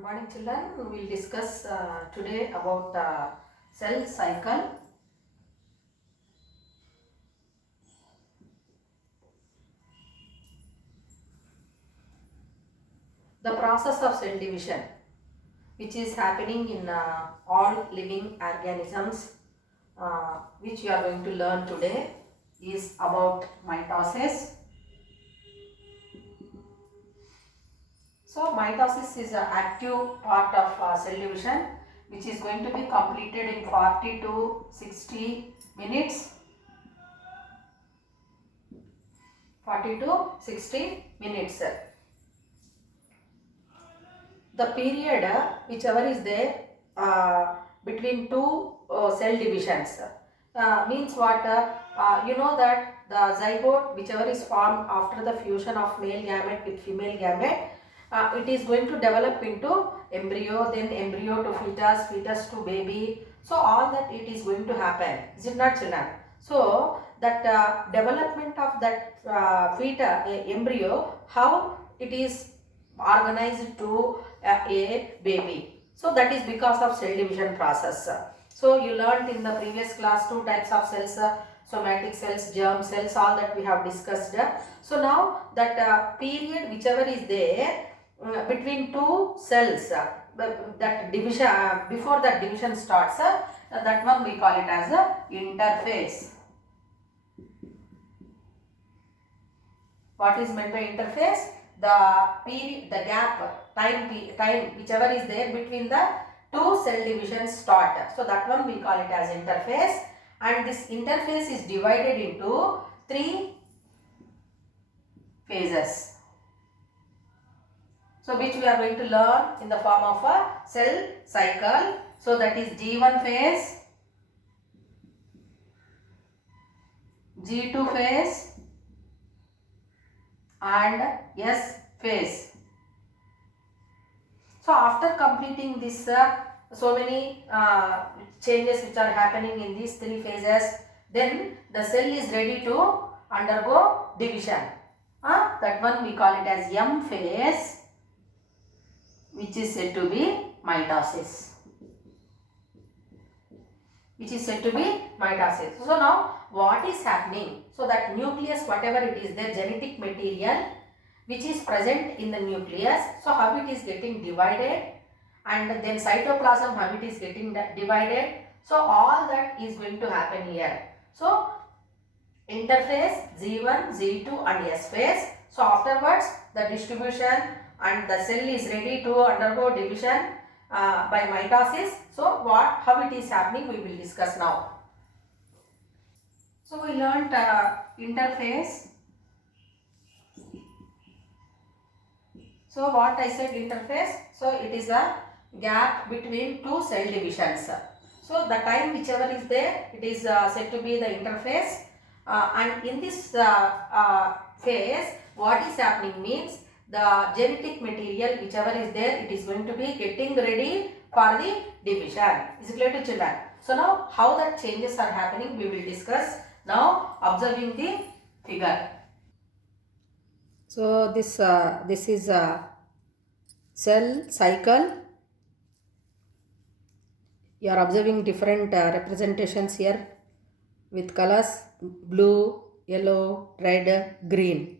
Good morning, children. We will discuss today about cell cycle. The process of cell division, which is happening in all living organisms, which you are going to learn today, is about mitosis. So, mitosis is an active part of cell division, which is going to be completed in 40 to 60 minutes. 40 to 60 minutes. The period whichever is there between two cell divisions means what? You know that the zygote whichever is formed after the fusion of male gamete with female gamete, it is going to develop into embryo, then embryo to fetus, fetus to baby. So all that it is going to happen, is it not, children? So that development of that embryo, how it is organized to a baby. So that is because of cell division process. So you learnt in the previous class two types of cells, somatic cells, germ cells, all that we have discussed. So now that period whichever is there between two cells, that division before that division starts, that one we call it as a interphase. What is meant by interphase? The period, the gap, time whichever is there between the two cell divisions start. So that one we call it as interphase, and this interphase is divided into three phases. So which we are going to learn in the form of a cell cycle. So that is G1 phase, G2 phase and S phase. So after completing this so many changes which are happening in these three phases, then the cell is ready to undergo division. That one we call it as M phase, which is said to be mitosis. So now what is happening? So that nucleus, whatever it is, the genetic material which is present in the nucleus, so how it is getting divided, and then cytoplasm how it is getting divided. So all that is going to happen here. So interphase G1, G2 and S phase. So afterwards the distribution and the cell is ready to undergo division by mitosis. So how it is happening we will discuss now. So we learnt interphase. So what I said interphase, so it is a gap between two cell divisions. So the time whichever is there, it is said to be the interphase, and in this phase what is happening means the genetic material whichever is there, it is going to be getting ready for the division. Is it clear to children? So now how that changes are happening we will discuss now, observing the figure. So this is a cell cycle. You are observing different representations here with colors blue, yellow, red, green.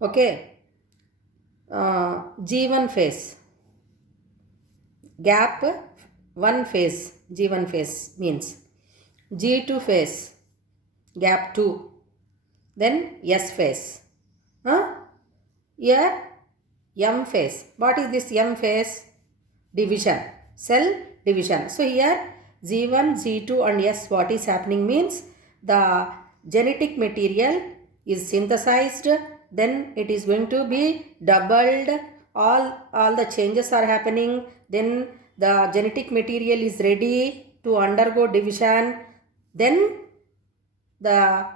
Okay. G1 phase, gap 1 phase, G1 phase means. G2 phase, gap 2, then S phase. Here M phase. What is this M phase? Division, cell division. So here G1, G2 and S, what is happening means the genetic material is synthesized, then it is going to be doubled, all the changes are happening, then the genetic material is ready to undergo division, then the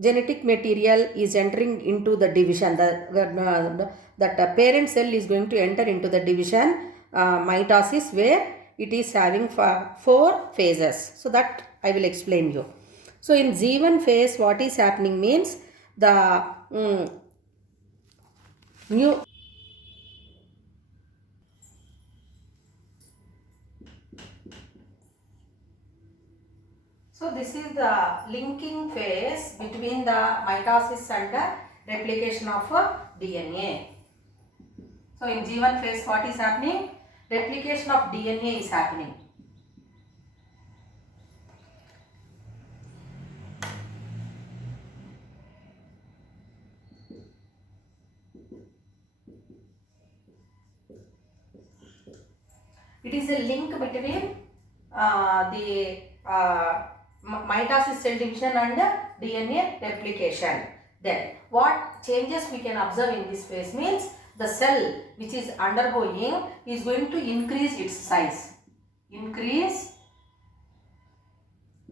genetic material is entering into the division, that parent cell is going to enter into the division mitosis, where it is having 4 phases. So that I will explain you. So in G1 phase what is happening means the So this is the linking phase between the mitosis and the replication of DNA. So in G1 phase what is happening? Replication of DNA is happening. It is a link between the mitosis cell division and DNA replication. Then what changes we can observe in this phase means the cell which is undergoing is going to increase its size. Increase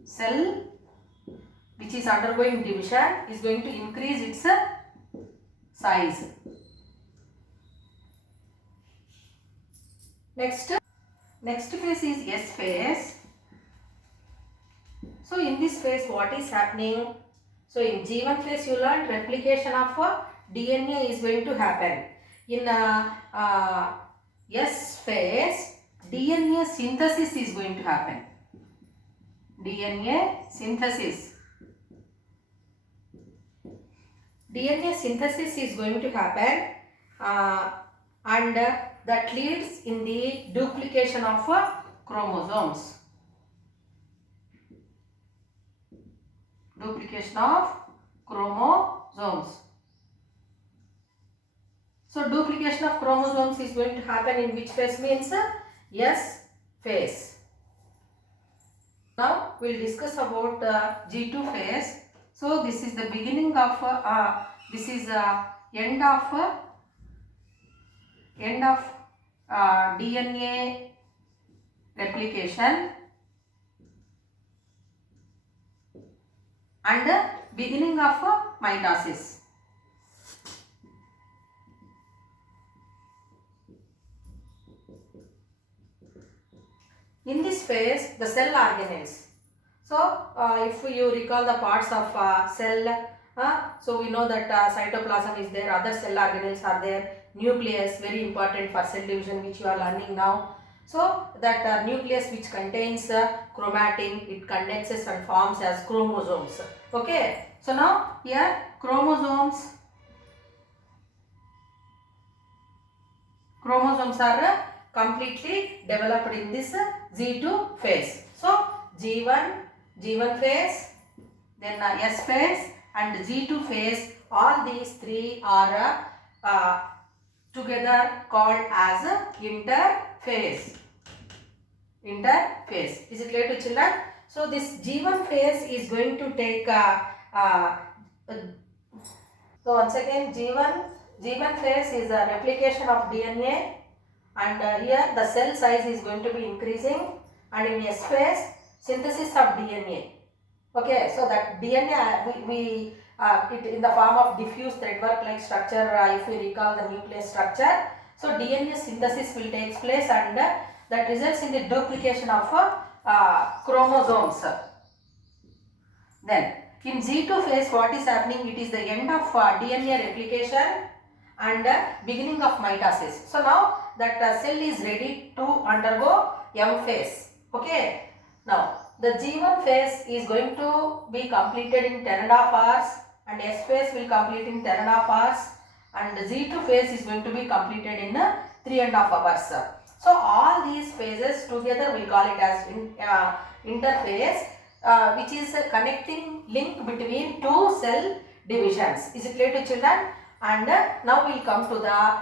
cell which is undergoing division is going to increase its size. Next phase is S phase. So in this phase what is happening? So in G1 phase you learned replication of DNA is going to happen. In S phase DNA synthesis is going to happen. DNA synthesis. DNA synthesis is going to happen and that leads in the duplication of chromosomes. Duplication of chromosomes. So duplication of chromosomes is going to happen in which phase means S phase. Now we will discuss about G2 phase. So this is the beginning of this is end of DNA replication and beginning of mitosis. In this phase, the cell organelles. So, if you recall the parts of cell, so we know that cytoplasm is there, other cell organelles are there, nucleus, very important for cell division which you are learning now. So, that nucleus which contains chromatin, it condenses and forms as chromosomes. Okay. So, now here chromosomes are completely developed in this G2 phase. So, G1 phase, then S phase and G2 phase, all these three are together called as interphase. Interphase. Is it clear to children? So, this G1 phase is going to take so once again G1 phase is a replication of DNA and here the cell size is going to be increasing, and in S phase synthesis of DNA. Okay, so that DNA we it in the form of diffuse threadwork like structure, if we recall the nucleus structure. So DNA synthesis will take place and that results in the duplication of chromosomes. Then in G2 phase what is happening? It is the end of DNA replication and beginning of mitosis. So now that cell is ready to undergo M phase. Okay. Now the G1 phase is going to be completed in 10.5 hours and S phase will complete in 10.5 hours and the G2 phase is going to be completed in 3.5 hours. So all these phases together we call it as interphase, which is a connecting link between two cell divisions. Is it clear to children? And now we will come to the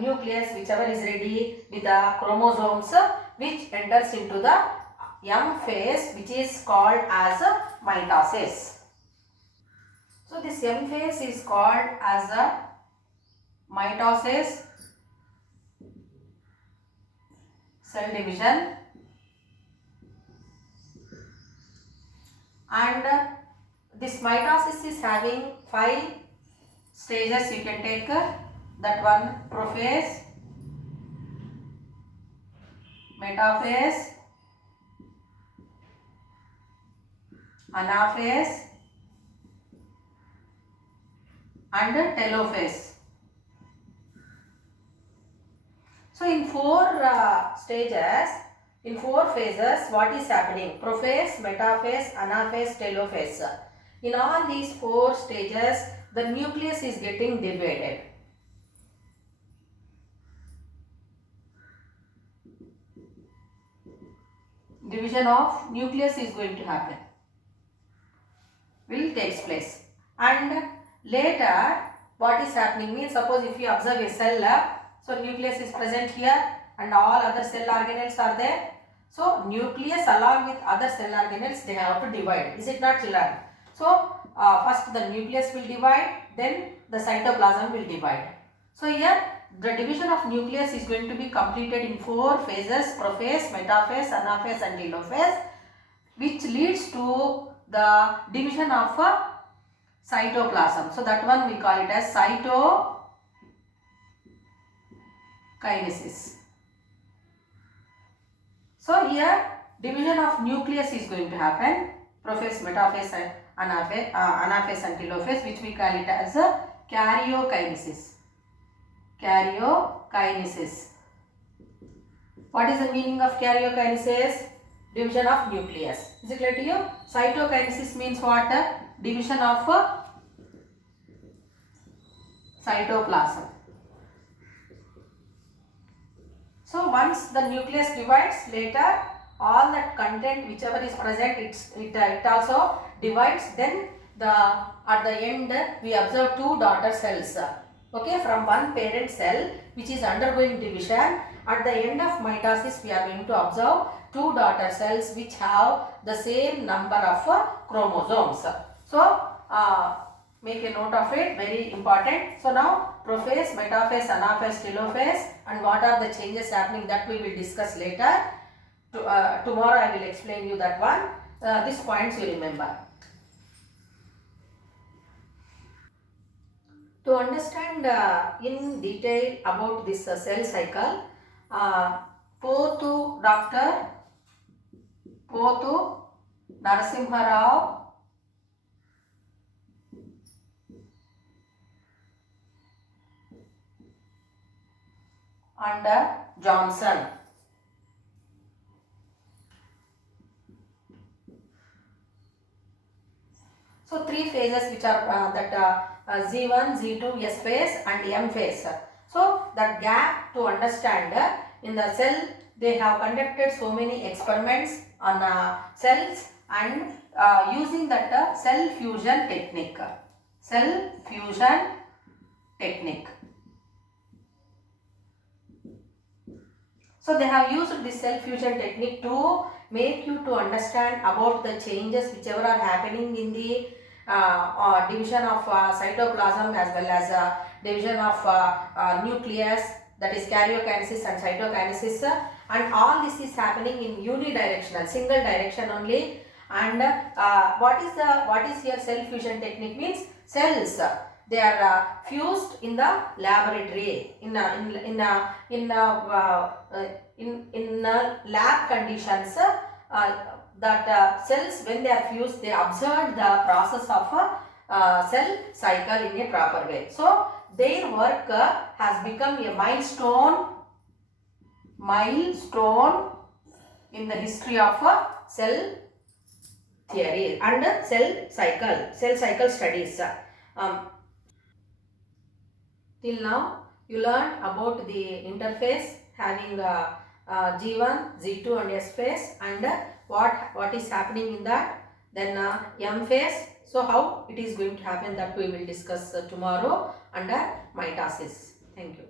nucleus whichever is ready with the chromosomes which enters into the M phase which is called as mitosis. So this M phase is called as a mitosis, cell division, and this mitosis is having 5 stages. You can take that one: prophase, metaphase, anaphase and telophase. So in four stages, in four phases, what is happening? Prophase, metaphase, anaphase, telophase. In all these four stages, the nucleus is getting divided. Division of nucleus is going to happen, will takes place. And later, what is happening means, suppose if you observe a cell, so nucleus is present here and all other cell organelles are there. So nucleus along with other cell organelles, they have to divide. Is it not, children? So first the nucleus will divide, then the cytoplasm will divide. So here the division of nucleus is going to be completed in four phases: prophase, metaphase, anaphase and telophase, which leads to the division of cytoplasm. So that one we call it as cytokinesis. So here division of nucleus is going to happen: prophase, metaphase and anaphase and telophase, which we call it as a karyokinesis. Karyokinesis. What is the meaning of karyokinesis? Division of nucleus. Is it clear to you? Cytokinesis means what? Division of cytoplasm. So once the nucleus divides, later all that content whichever is present, it also divides. Then at the end we observe two daughter cells. Okay, from one parent cell which is undergoing division. At the end of mitosis, we are going to observe two daughter cells which have the same number of chromosomes. So make a note of it, very important. So now prophase, metaphase, anaphase, telophase, and what are the changes happening, that we will discuss later. Tomorrow I will explain you that one. These points you remember. To understand in detail about this cell cycle, Pothu Dr. Pothu Narasimha Rao and Johnson. So three phases which are Z1, Z2, S phase and M phase. So that gap to understand, in the cell they have conducted so many experiments on cells and using that cell fusion technique. Cell fusion technique. So they have used this cell fusion technique to make you to understand about the changes whichever are happening in the division of cytoplasm as well as division of nucleus, that is karyokinesis and cytokinesis, and all this is happening in unidirectional, single direction only. And what is here cell fusion technique means? Cells, they are fused in the laboratory in lab conditions. That cells, when they are fused, they observe the process of cell cycle in a proper way. So their work has become a milestone in the history of cell theory and cell cycle studies. Till now you learned about the interface having G1, Z2 and S phase, and what is happening in that. Then M phase. So how it is going to happen, that we will discuss tomorrow under mitosis. Thank you.